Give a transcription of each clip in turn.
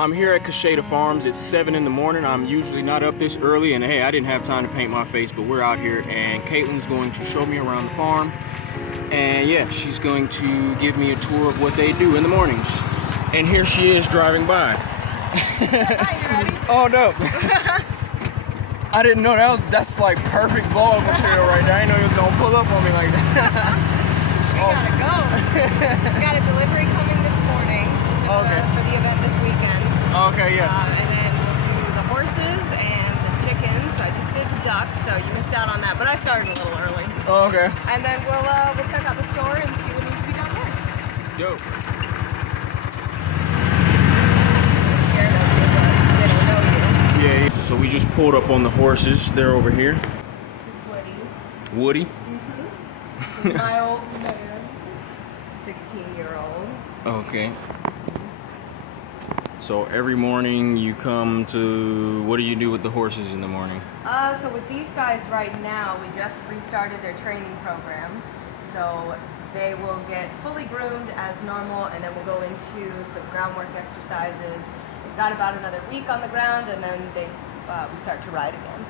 I'm here at Kasheta Farms. It's 7 in the morning. I'm usually not up this early, and hey, I didn't have time to paint my face, but we're out here, and Caitlin's going to show me around the farm. And yeah, she's going to give me a tour of what they do in the mornings. And here she is driving by. Hi, you ready? Oh no. I didn't know that's like perfect vlog material right there. I didn't know he was gonna pull up on me like that. We gotta go. We got a delivery coming this morning for the event this weekend. Okay, yeah. And then we'll do the horses and the chickens. I just did the ducks, so you missed out on that, but I started a little early. Oh, okay. And then we'll check out the store and see what needs to be done there. Dope. They don't know you. Yeah. So we just pulled up on the horses. They're over here. This is Woody. Woody? Mm-hmm. My old man, 16-year-old. Okay. So every morning you come to, what do you do with the horses in the morning? So with these guys right now, we just restarted their training program. So they will get fully groomed as normal, and then we'll go into some groundwork exercises. We've got about another week on the ground, and then we start to ride again.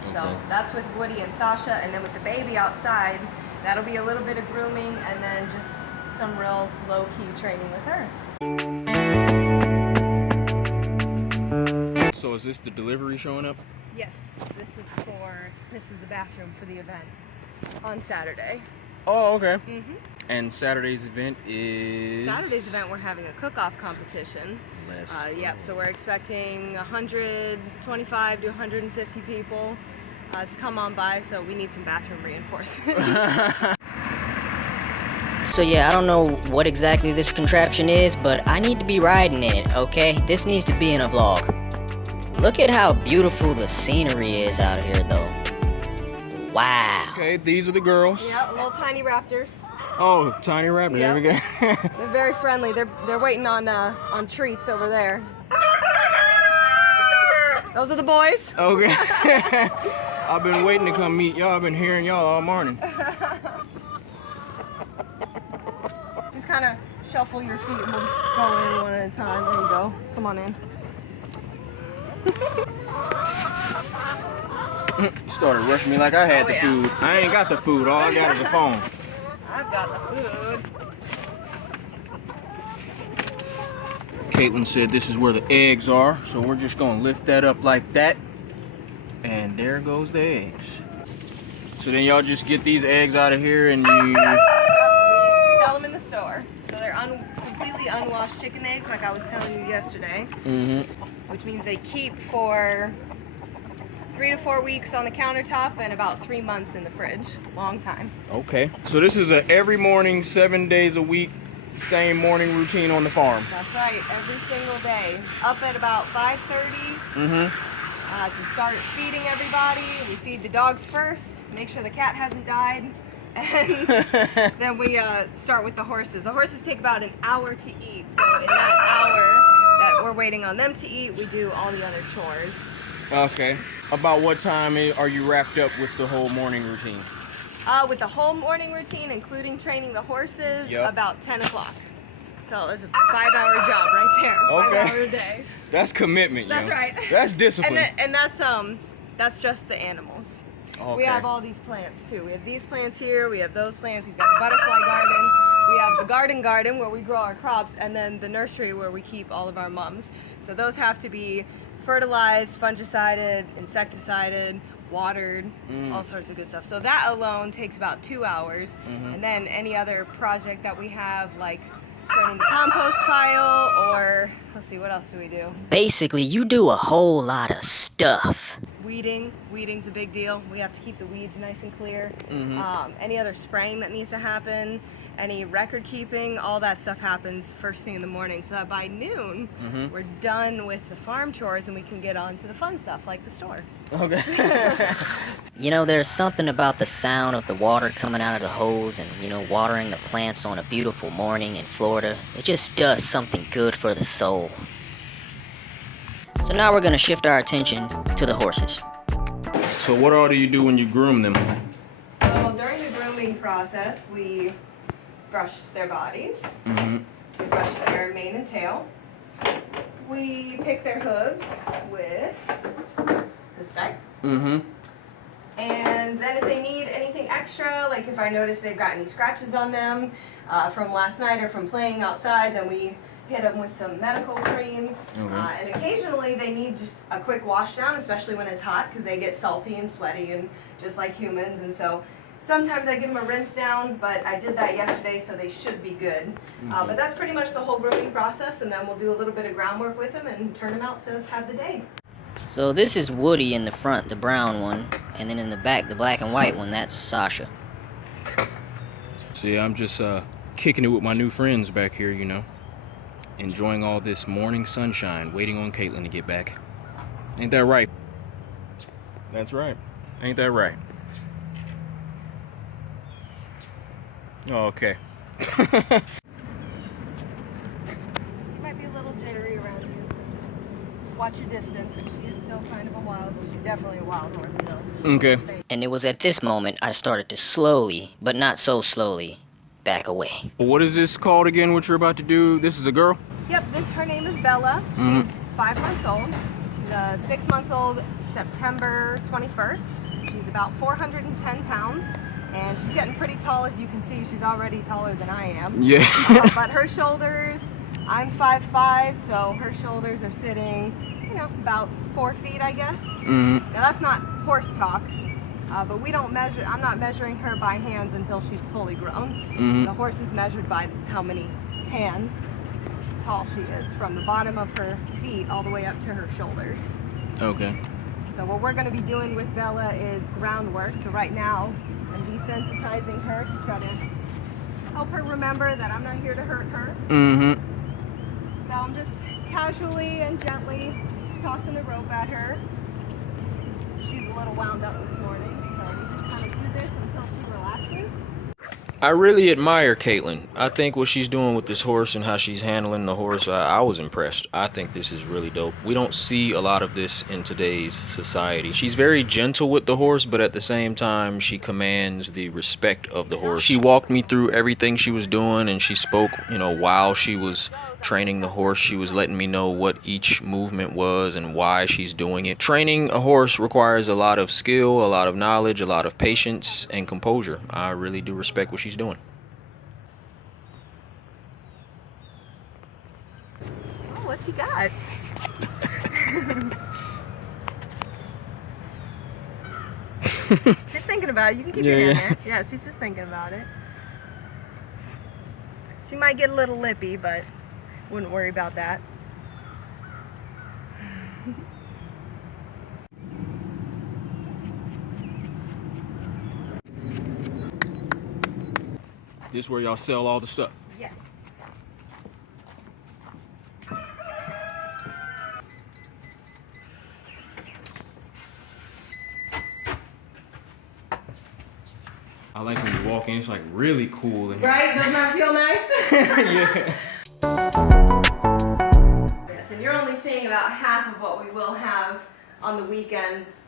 Okay. So that's with Woody and Sasha, and then with the baby outside, that'll be a little bit of grooming, and then just some real low-key training with her. So is this the delivery showing up? Yes, this is the bathroom for the event on Saturday. Oh, okay. Mm-hmm. And Saturday's event is? Saturday's event, we're having a cook-off competition. Yep, so we're expecting 125 to 150 people to come on by, so we need some bathroom reinforcements. So yeah, I don't know what exactly this contraption is, but I need to be riding in it, okay? This needs to be in a vlog. Look at how beautiful the scenery is out here, though. Wow. Okay, these are the girls. Yeah, little tiny raptors. Oh, tiny raptor. Yep. There we go. They're very friendly. They're waiting on treats over there. Those are the boys. Okay. I've been waiting to come meet y'all. I've been hearing y'all all morning. Just kind of shuffle your feet and we'll just go in one at a time. There you go. Come on in. Started rushing me like I had the yeah. food. I ain't got the food. All I got is the phone. I've got the food. Caitlin said this is where the eggs are, so we're just gonna lift that up like that. And there goes the eggs. So then y'all just get these eggs out of here and you... We sell them in the store. So they're completely unwashed chicken eggs, like I was telling you yesterday. Mm-hmm. Which means they keep for 3 to 4 weeks on the countertop and about 3 months in the fridge. Long time. Okay. So this is a every morning, 7 days a week, same morning routine on the farm. That's right, every single day. Up at about 5:30 to start feeding everybody. We feed the dogs first, make sure the cat hasn't died, and then we start with the horses. The horses take about an hour to eat, so in that hour that we're waiting on them to eat, we do all the other chores. Okay. About what time are you wrapped up with the whole morning routine? With the whole morning routine, including training the horses, about 10 o'clock. So it's a 5-hour job right there. Okay. 5 hours a day. That's commitment, That's right. That's discipline. And that's just the animals. Okay. We have all these plants too. We have these plants here, we have those plants, we've got the butterfly garden, we have the garden where we grow our crops, and then the nursery where we keep all of our mums. So those have to be fertilized, fungicided, insecticided, watered, all sorts of good stuff. So that alone takes about 2 hours. And then any other project that we have, like turning the compost pile, or let's see, what else do we do? Basically, you do a whole lot of stuff. Weeding's a big deal. We have to keep the weeds nice and clear. Any other spraying that needs to happen, any record keeping, all that stuff happens first thing in the morning, so that by noon we're done with the farm chores and we can get on to the fun stuff like the store. Okay. You know, there's something about the sound of the water coming out of the hose and, you know, watering the plants on a beautiful morning in Florida. It just does something good for the soul. So now we're going to shift our attention to the horses. So what all do you do when you groom them? So during the grooming process, we brush their bodies. We brush their mane and tail. We pick their hooves with this guy. Mm-hmm. And then if they need anything extra, like if I notice they've got any scratches on them from last night or from playing outside, then we hit them with some medical cream. Okay. And occasionally they need just a quick wash down, especially when it's hot, because they get salty and sweaty and just like humans. And so sometimes I give them a rinse down, but I did that yesterday, so they should be good. But that's pretty much the whole grooming process, and then we'll do a little bit of groundwork with them and turn them out to have the day. So this is Woody in the front, the brown one, and then in the back, the black and white one, that's Sasha. So yeah, I'm just kicking it with my new friends back here, you know. Enjoying all this morning sunshine, waiting on Caitlin to get back. Ain't that right? That's right. Ain't that right? Oh, okay. She might be a little jittery around you, so just watch your distance. And she is still kind of a wild, well, she's definitely a wild horse still. Okay. And it was at this moment I started to slowly, but not so slowly, back away. Well, what is this called again, what you're about to do? This is a girl? Yep, her name is Bella. She's 5 months old. She's 6 months old September 21st. She's about 410 pounds. And she's getting pretty tall, as you can see. She's already taller than I am. Yeah. But her shoulders, I'm 5'5", so her shoulders are sitting, you know, about 4 feet, I guess. Now that's not horse talk, but we don't measure. I'm not measuring her by hands until she's fully grown. The horse is measured by how many hands tall she is, from the bottom of her feet all the way up to her shoulders. Okay. So what we're going to be doing with Bella is groundwork. So right now, I'm desensitizing her to try to help her remember that I'm not here to hurt her. So I'm just casually and gently tossing the rope at her. She's a little wound up this morning, so we just kind of do this until she relaxes. I really admire Caitlin. I think what she's doing with this horse and how she's handling the horse, I was impressed. I think this is really dope. We don't see a lot of this in today's society. She's very gentle with the horse, but at the same time, she commands the respect of the horse. She walked me through everything she was doing, and she spoke, you know, while she was training the horse. She was letting me know what each movement was and why she's doing it. Training a horse requires a lot of skill, a lot of knowledge, a lot of patience and composure. I really do respect what she's doing. Oh, what's he got? She's thinking about it. You can keep your hand there. Yeah, she's just thinking about it. She might get a little lippy, but wouldn't worry about that. This is where y'all sell all the stuff. Yes. I like when you walk in, it's like really cool. And Right? Doesn't that feel nice? yeah. Yes, and you're only seeing about half of what we will have on the weekends.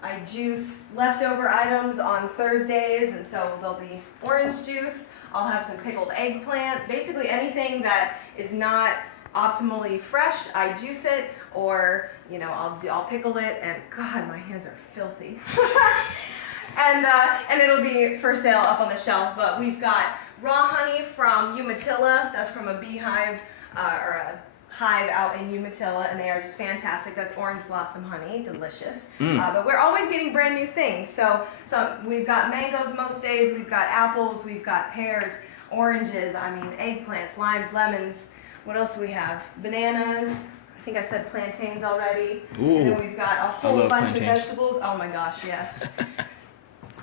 I juice leftover items on Thursdays, and so there'll be orange juice. I'll have some pickled eggplant. Basically anything that is not optimally fresh, I juice it, or you know, I'll pickle it. And God, my hands are filthy. And it'll be for sale up on the shelf. But we've got raw honey from Umatilla. That's from a beehive or a hive out in Umatilla, and they are just fantastic. That's orange blossom honey, delicious. But we're always getting brand new things. So we've got mangoes most days, we've got apples, we've got pears, oranges, I mean eggplants, limes, lemons. What else do we have? Bananas. I think I said plantains already. Ooh, and then we've got a whole bunch plantains. of vegetables. Oh my gosh, yes.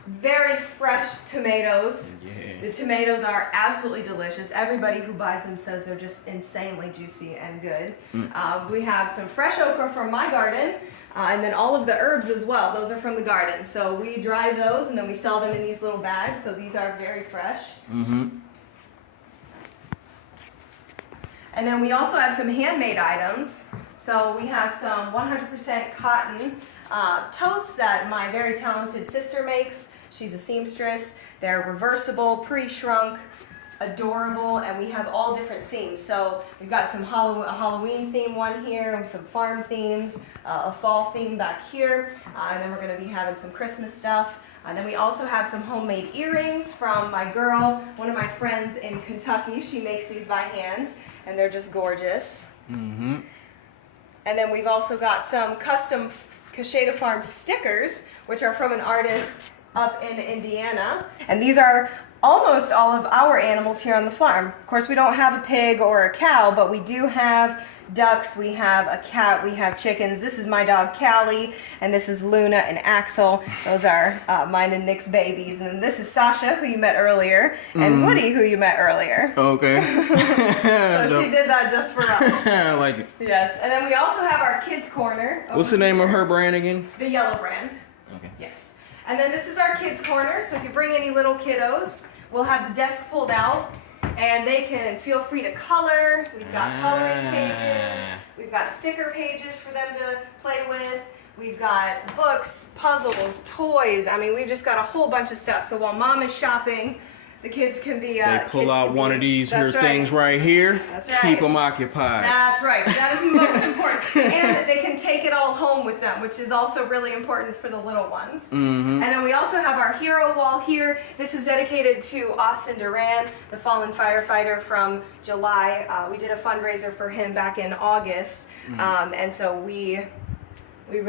Very fresh tomatoes. Yeah. The tomatoes are absolutely delicious. Everybody who buys them says they're just insanely juicy and good. We have some fresh okra from my garden, and then all of the herbs as well. Those are from the garden. So we dry those, and then we sell them in these little bags. So these are very fresh. And then we also have some handmade items. So we have some 100% cotton totes that my very talented sister makes. She's a seamstress. They're reversible, pre-shrunk, adorable, and we have all different themes. So we've got some a Halloween theme one here, some farm themes, a fall theme back here, and then we're going to be having some Christmas stuff. And then we also have some homemade earrings from my girl, one of my friends in Kentucky. She makes these by hand, and they're just gorgeous. Mm-hmm. And then we've also got some custom Kasheta Farms stickers, which are from an artist up in Indiana. And these are almost all of our animals here on the farm. Of course, we don't have a pig or a cow, but we do have ducks, we have a cat, we have chickens. This is my dog Callie, and this is Luna and Axel. Those are mine and Nick's babies. And then this is Sasha, who you met earlier, and Woody, who you met earlier. Okay. So she did that just for us. I like it. Yes, and then we also have our kids' corner. What's the name of her brand again? The Yellow brand. Okay. Yes. And then this is our kids' corner, so if you bring any little kiddos, we'll have the desk pulled out, and they can feel free to color. We've got coloring pages. We've got sticker pages for them to play with. We've got books, puzzles, toys. I mean, we've just got a whole bunch of stuff. So while mom is shopping, the kids can be. They pull out one of these here things right here. That's right. Keep them occupied. That's right. That is most important. And they can take it all home with them, which is also really important for the little ones. Mm-hmm. And then we also have our hero wall here. This is dedicated to Austin Duran, the fallen firefighter from July. We did a fundraiser for him back in August, and so we were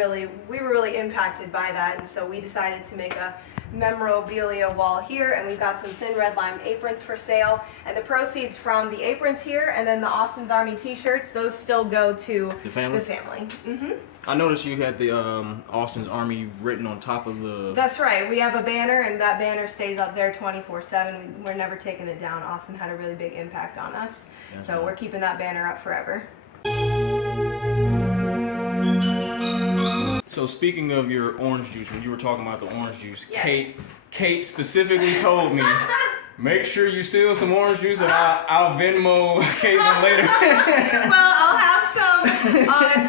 really impacted by that, and so we decided to make a memorabilia wall here, and we've got some thin red line aprons for sale, and the proceeds from the aprons here and then the Austin's Army t-shirts, those still go to the family. Mm-hmm. I noticed you had the Austin's Army written on top of the... That's right. We have a banner, and that banner stays up there 24/7. We're never taking it down. Austin had a really big impact on us, so we're keeping that banner up forever. So speaking of your orange juice, when you were talking about the orange juice, Yes. Kate specifically told me, make sure you steal some orange juice and I'll Venmo Caitlin later. Well, I'll have some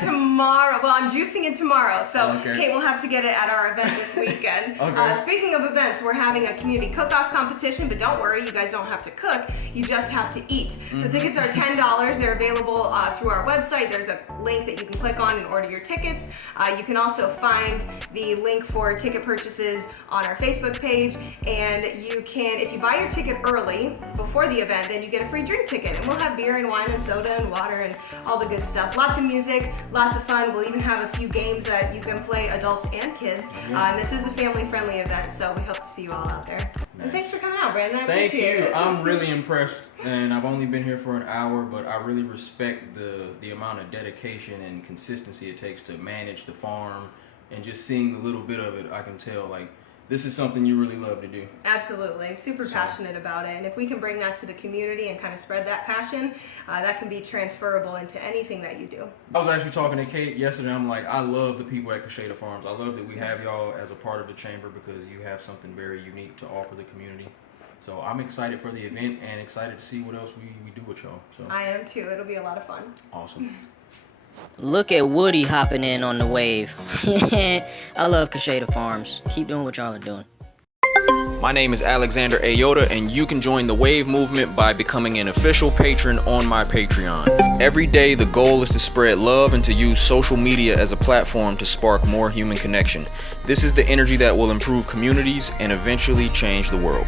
tomorrow. Well, I'm juicing it tomorrow, so Kate will have to get it at our event this weekend. Speaking of events, we're having a community cook-off competition, but don't worry, you guys don't have to cook. You just have to eat. So tickets are $10. They're available through our website. There's a link that you can click on and order your tickets. You can also find the link for ticket purchases on our Facebook page, and you can, if you buy your ticket early before the event, then you get a free drink ticket, and we'll have beer and wine and soda and water and all the good stuff. Lots of music, lots of fun. We'll even have a few games that you can play, adults and kids. And this is a family-friendly event, so we hope to see you all out there. Nice. And thanks for coming out, Brandon. I appreciate it. I'm really impressed, and I've only been here for an hour, but I really respect the amount of dedication and consistency it takes to manage the farm, and just seeing the little bit of it, I can tell, like, this is something you really love to do. Absolutely. Super passionate about it. And if we can bring that to the community and kind of spread that passion, that can be transferable into anything that you do. I was actually talking to Kate yesterday. I'm like, I love the people at Kasheta Farms. I love that we have y'all as a part of the chamber because you have something very unique to offer the community. So I'm excited for the event and excited to see what else we do with y'all. So I am too. It'll be a lot of fun. Awesome. Look at Woody hopping in on the wave. I love Kasheta Farms. Keep doing what y'all are doing. My name is Alexander Ayota, and you can join the Wave movement by becoming an official patron on my Patreon. Every day, the goal is to spread love and to use social media as a platform to spark more human connection. This is the energy that will improve communities and eventually change the world.